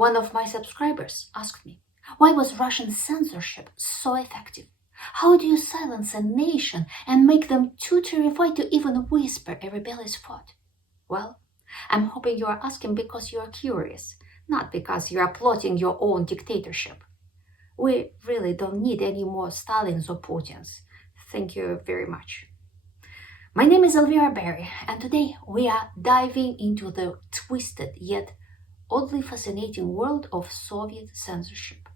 One of my subscribers asked me, why was Russian censorship so effective? How do you silence a nation and make them too terrified to even whisper a rebellious thought? Well, I'm hoping you are asking because you are curious, not because you are plotting your own dictatorship. We really don't need any more Stalins or Putins. Thank you very much. My name is Elvira, and today we are diving into the twisted yet oddly fascinating world of Soviet censorship.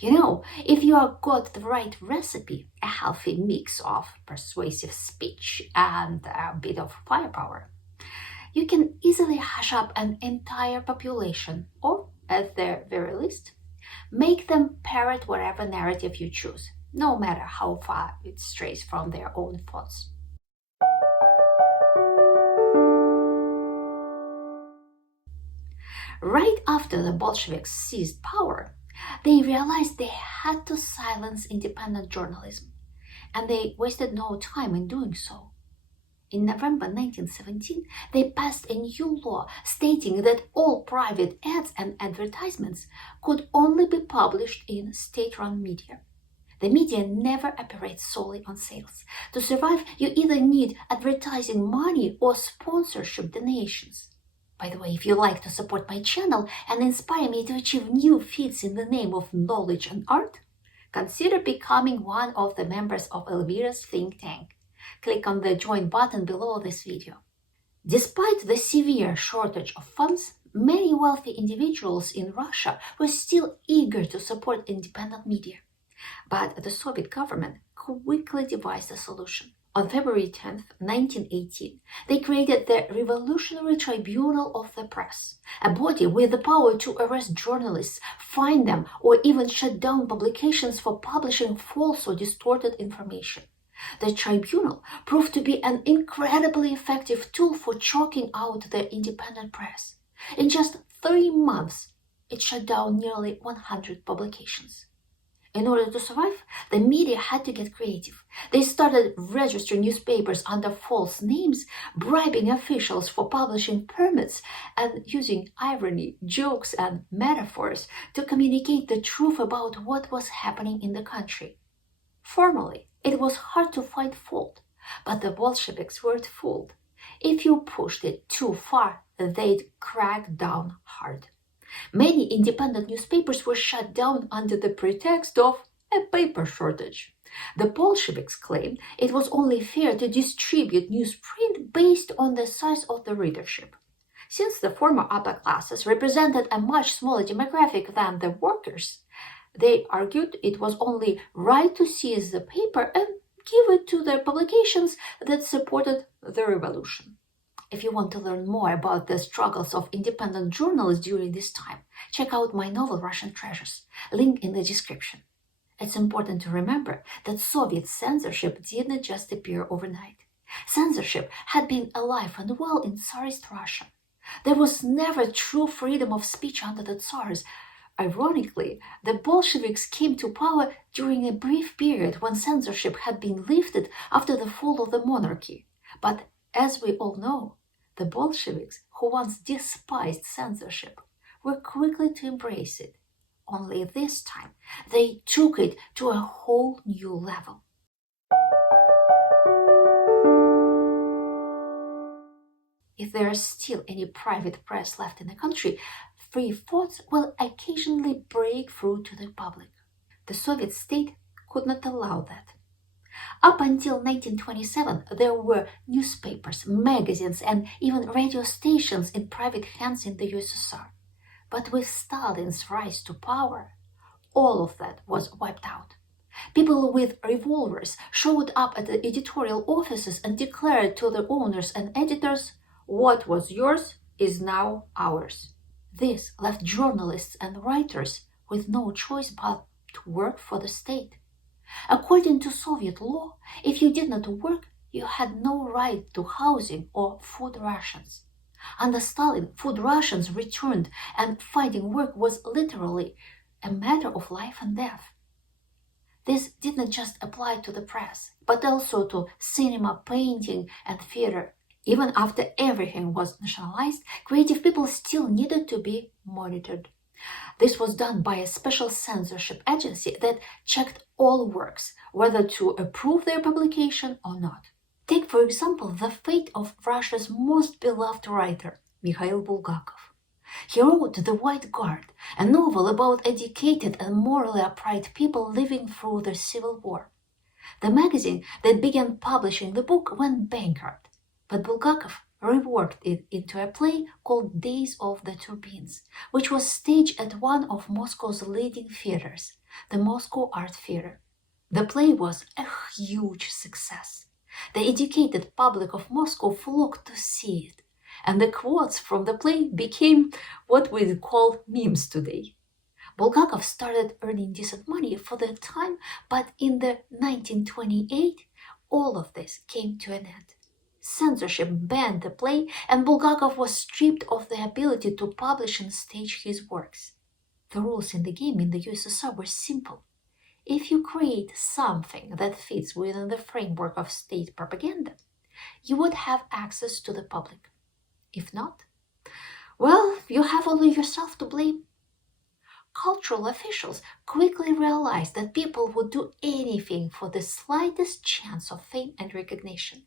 You know, if you have got the right recipe, a healthy mix of persuasive speech and a bit of firepower, you can easily hush up an entire population, or at the very least, make them parrot whatever narrative you choose, no matter how far it strays from their own thoughts. Right after the Bolsheviks seized power, they realized they had to silence independent journalism, and they wasted no time in doing so. In November 1917, they passed a new law stating that all private ads and advertisements could only be published in state-run media. The media never operates solely on sales. To survive, you either need advertising money or sponsorship donations. By the way, if you like to support my channel and inspire me to achieve new feats in the name of knowledge and art, consider becoming one of the members of Elvira's think tank. Click on the join button below this video. Despite the severe shortage of funds, many wealthy individuals in Russia were still eager to support independent media. But the Soviet government quickly devised a solution. On February 10, 1918, they created the Revolutionary Tribunal of the Press, a body with the power to arrest journalists, fine them, or even shut down publications for publishing false or distorted information. The tribunal proved to be an incredibly effective tool for choking out the independent press. In just 3 months, it shut down nearly 100 publications. In order to survive, the media had to get creative. They started registering newspapers under false names, bribing officials for publishing permits, and using irony, jokes, and metaphors to communicate the truth about what was happening in the country. Formally, it was hard to find fault, but the Bolsheviks weren't fooled. If you pushed it too far, they'd crack down hard. Many independent newspapers were shut down under the pretext of a paper shortage. The Bolsheviks claimed it was only fair to distribute newsprint based on the size of the readership. Since the former upper classes represented a much smaller demographic than the workers, they argued it was only right to seize the paper and give it to the publications that supported the revolution. If you want to learn more about the struggles of independent journalists during this time, check out my novel Russian Treasures, link in the description. It's important to remember that Soviet censorship didn't just appear overnight. Censorship had been alive and well in Tsarist Russia. There was never true freedom of speech under the Tsars. Ironically, the Bolsheviks came to power during a brief period when censorship had been lifted after the fall of the monarchy. But as we all know, the Bolsheviks, who once despised censorship, were quickly to embrace it. Only this time, they took it to a whole new level. If there is still any private press left in the country, free thoughts will occasionally break through to the public. The Soviet state could not allow that. Up until 1927, there were newspapers, magazines, and even radio stations in private hands in the USSR. But with Stalin's rise to power, all of that was wiped out. People with revolvers showed up at the editorial offices and declared to the owners and editors, "What was yours is now ours." This left journalists and writers with no choice but to work for the state. According to Soviet law, if you did not work, you had no right to housing or food rations. Under Stalin, food rations returned and finding work was literally a matter of life and death. This didn't just apply to the press, but also to cinema, painting, and theater. Even after everything was nationalized, creative people still needed to be monitored. This was done by a special censorship agency that checked all works, whether to approve their publication or not. Take, for example, the fate of Russia's most beloved writer, Mikhail Bulgakov. He wrote The White Guard, a novel about educated and morally upright people living through the Civil War. The magazine that began publishing the book went bankrupt, but Bulgakov reworked it into a play called Days of the Turbines, which was staged at one of Moscow's leading theaters, the Moscow Art Theater. The play was a huge success. The educated public of Moscow flocked to see it, and the quotes from the play became what we'd call memes today. Bulgakov started earning decent money for the time, but in the 1928, all of this came to an end. Censorship banned the play, and Bulgakov was stripped of the ability to publish and stage his works. The rules in the game in the USSR were simple. If you create something that fits within the framework of state propaganda, you would have access to the public. If not, well, you have only yourself to blame. Cultural officials quickly realized that people would do anything for the slightest chance of fame and recognition.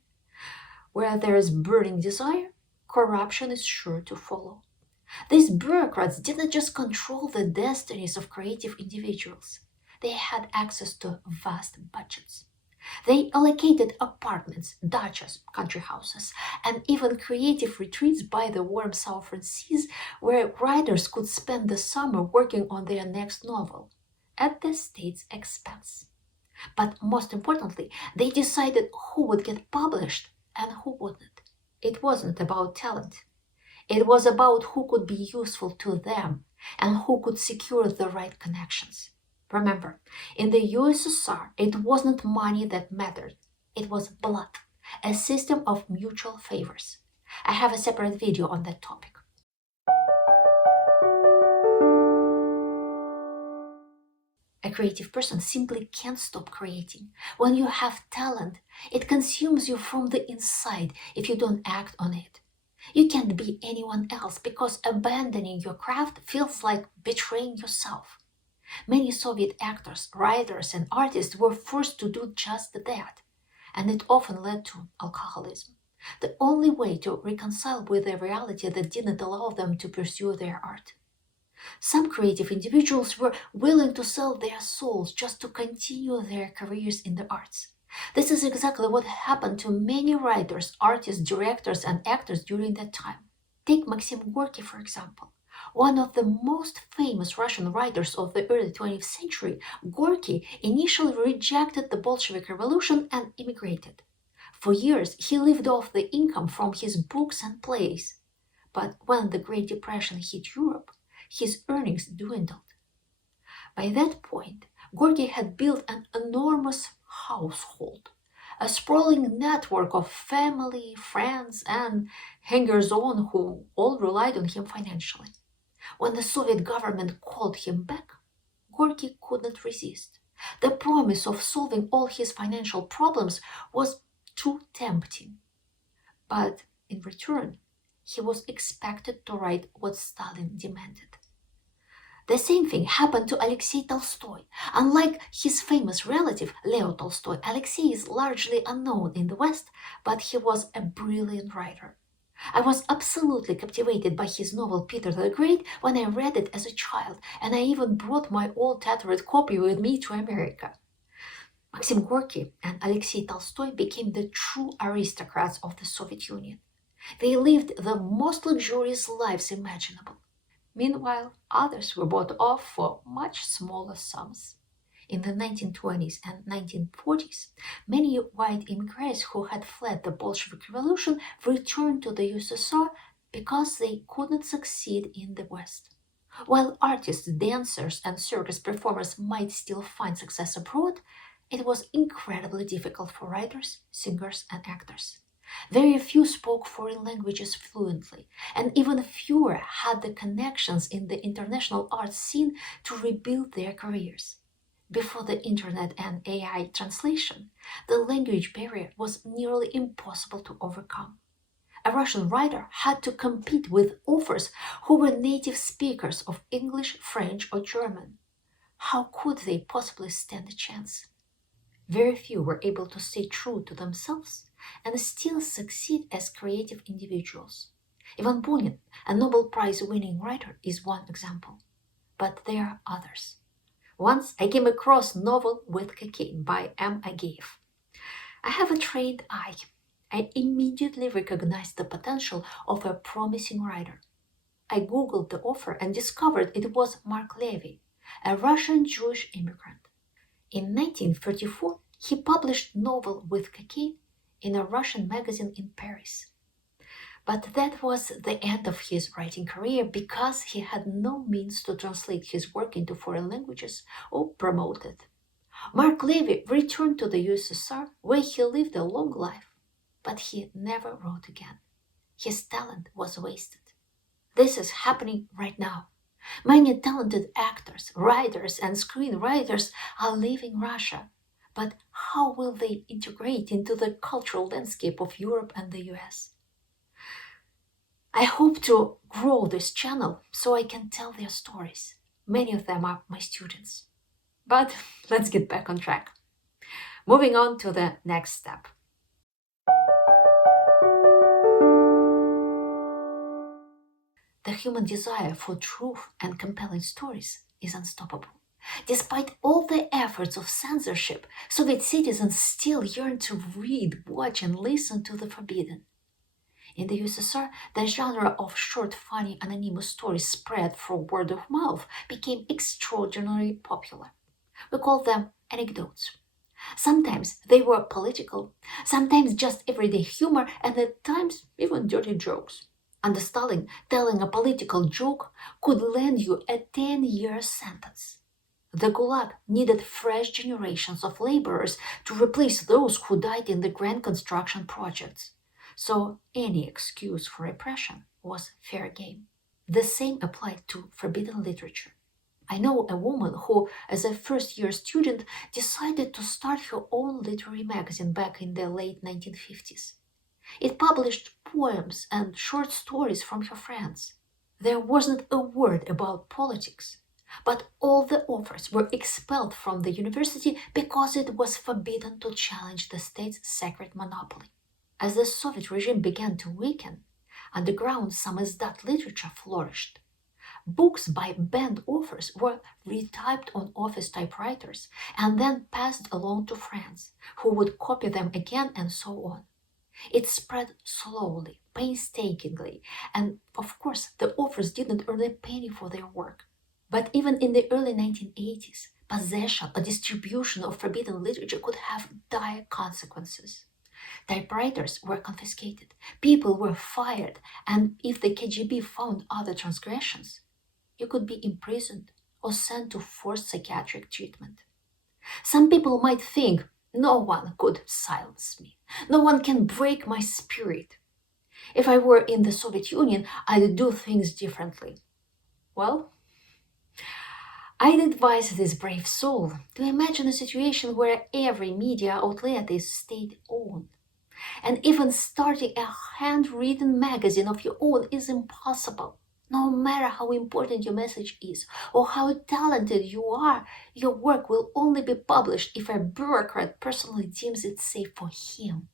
Where there is burning desire, corruption is sure to follow. These bureaucrats didn't just control the destinies of creative individuals. They had access to vast budgets. They allocated apartments, dachas, country houses, and even creative retreats by the warm southern seas where writers could spend the summer working on their next novel, at the state's expense. But most importantly, they decided who would get published and who wouldn't. It wasn't about talent. It was about who could be useful to them and who could secure the right connections. Remember, in the USSR, it wasn't money that mattered. It was blood, a system of mutual favors. I have a separate video on that topic. A creative person simply can't stop creating. When you have talent, it consumes you from the inside if you don't act on it. You can't be anyone else because abandoning your craft feels like betraying yourself. Many Soviet actors, writers, and artists were forced to do just that, and it often led to alcoholism, the only way to reconcile with a reality that didn't allow them to pursue their art. Some creative individuals were willing to sell their souls just to continue their careers in the arts. This is exactly what happened to many writers, artists, directors, and actors during that time. Take Maxim Gorky, for example. One of the most famous Russian writers of the early 20th century, Gorky initially rejected the Bolshevik Revolution and immigrated. For years, he lived off the income from his books and plays. But when the Great Depression hit Europe, his earnings dwindled. By that point, Gorky had built an enormous household, a sprawling network of family, friends, and hangers-on who all relied on him financially. When the Soviet government called him back, Gorky couldn't resist. The promise of solving all his financial problems was too tempting. But in return, he was expected to write what Stalin demanded. The same thing happened to Alexei Tolstoy. Unlike his famous relative, Leo Tolstoy, Alexei is largely unknown in the West, but he was a brilliant writer. I was absolutely captivated by his novel Peter the Great when I read it as a child, and I even brought my old tattered copy with me to America. Maxim Gorky and Alexei Tolstoy became the true aristocrats of the Soviet Union. They lived the most luxurious lives imaginable. Meanwhile, others were bought off for much smaller sums. In the 1920s and 1940s, many white immigrants who had fled the Bolshevik Revolution returned to the USSR because they couldn't succeed in the West. While artists, dancers, and circus performers might still find success abroad, it was incredibly difficult for writers, singers, and actors. Very few spoke foreign languages fluently, and even fewer had the connections in the international arts scene to rebuild their careers. Before the internet and AI translation, the language barrier was nearly impossible to overcome. A Russian writer had to compete with authors who were native speakers of English, French, or German. How could they possibly stand a chance? Very few were able to stay true to themselves and still succeed as creative individuals. Ivan Bunin, a Nobel Prize winning writer, is one example. But there are others. Once I came across Novel with Cocaine by M. Agaev. I have a trained eye. I immediately recognized the potential of a promising writer. I googled the author and discovered it was Mark Levy, a Russian Jewish immigrant. In 1934, he published Novel with Cocaine in a Russian magazine in Paris. But that was the end of his writing career because he had no means to translate his work into foreign languages or promote it. Mark Levy returned to the USSR where he lived a long life, but he never wrote again. His talent was wasted. This is happening right now. Many talented actors, writers, and screenwriters are leaving Russia, but how will they integrate into the cultural landscape of Europe and the US? I hope to grow this channel so I can tell their stories. Many of them are my students. But let's get back on track. Moving on to the next step. The human desire for truth and compelling stories is unstoppable. Despite all the efforts of censorship, Soviet citizens still yearn to read, watch, and listen to the forbidden. In the USSR, the genre of short, funny, anonymous stories spread through word of mouth became extraordinarily popular. We call them anecdotes. Sometimes they were political, sometimes just everyday humor, and at times even dirty jokes. Under Stalin, telling a political joke could land you a 10-year sentence. The Gulag needed fresh generations of laborers to replace those who died in the grand construction projects. So any excuse for repression was fair game. The same applied to forbidden literature. I know a woman who, as a first-year student, decided to start her own literary magazine back in the late 1950s. It published poems and short stories from her friends. There wasn't a word about politics, but all the authors were expelled from the university because it was forbidden to challenge the state's sacred monopoly. As the Soviet regime began to weaken, underground samizdat literature flourished. Books by banned authors were retyped on office typewriters and then passed along to friends, who would copy them again, and so on. It spread slowly, painstakingly, and of course the authors didn't earn a penny for their work. But even in the early 1980s, possession or distribution of forbidden literature could have dire consequences. Typewriters were confiscated, people were fired, and if the KGB found other transgressions, you could be imprisoned or sent to forced psychiatric treatment. Some people might think, no one could silence me. No one can break my spirit. If I were in the Soviet Union, I'd do things differently. Well, I'd advise this brave soul to imagine a situation where every media outlet is state-owned. And even starting a handwritten magazine of your own is impossible. No matter how important your message is or how talented you are, your work will only be published if a bureaucrat personally deems it safe for him.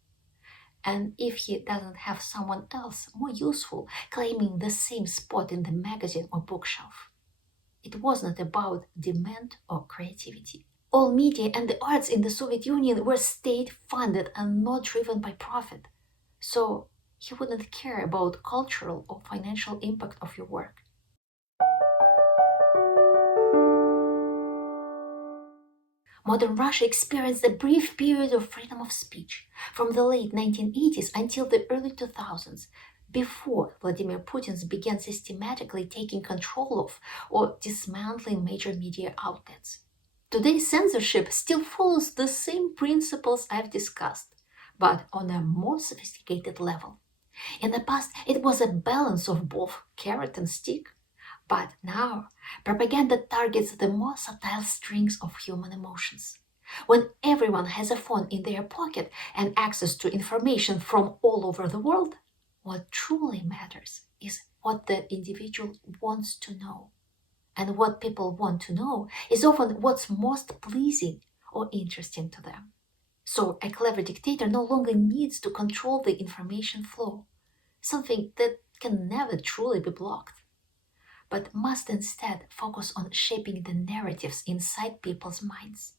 And if he doesn't have someone else more useful claiming the same spot in the magazine or bookshelf. It wasn't about demand or creativity. All media and the arts in the Soviet Union were state-funded and not driven by profit. So he wouldn't care about cultural or financial impact of your work. Modern Russia experienced a brief period of freedom of speech from the late 1980s until the early 2000s, before Vladimir Putin began systematically taking control of or dismantling major media outlets. Today's censorship still follows the same principles I've discussed, but on a more sophisticated level. In the past, it was a balance of both carrot and stick, but now propaganda targets the more subtle strings of human emotions. When everyone has a phone in their pocket and access to information from all over the world, What truly matters is what the individual wants to know. And what people want to know is often what's most pleasing or interesting to them. So a clever dictator no longer needs to control the information flow, something that can never truly be blocked, but must instead focus on shaping the narratives inside people's minds.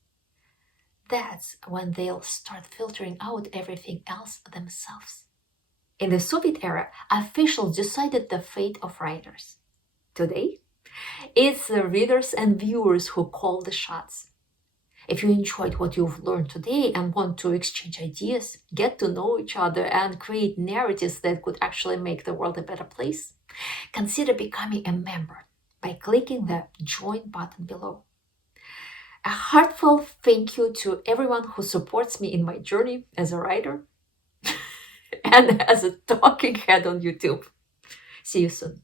That's when they'll start filtering out everything else themselves. In the Soviet era, officials decided the fate of writers. Today, it's the readers and viewers who call the shots. If you enjoyed what you've learned today and want to exchange ideas, get to know each other, and create narratives that could actually make the world a better place, consider becoming a member by clicking the join button below. A heartfelt thank you to everyone who supports me in my journey as a writer and as a talking head on YouTube. See you soon.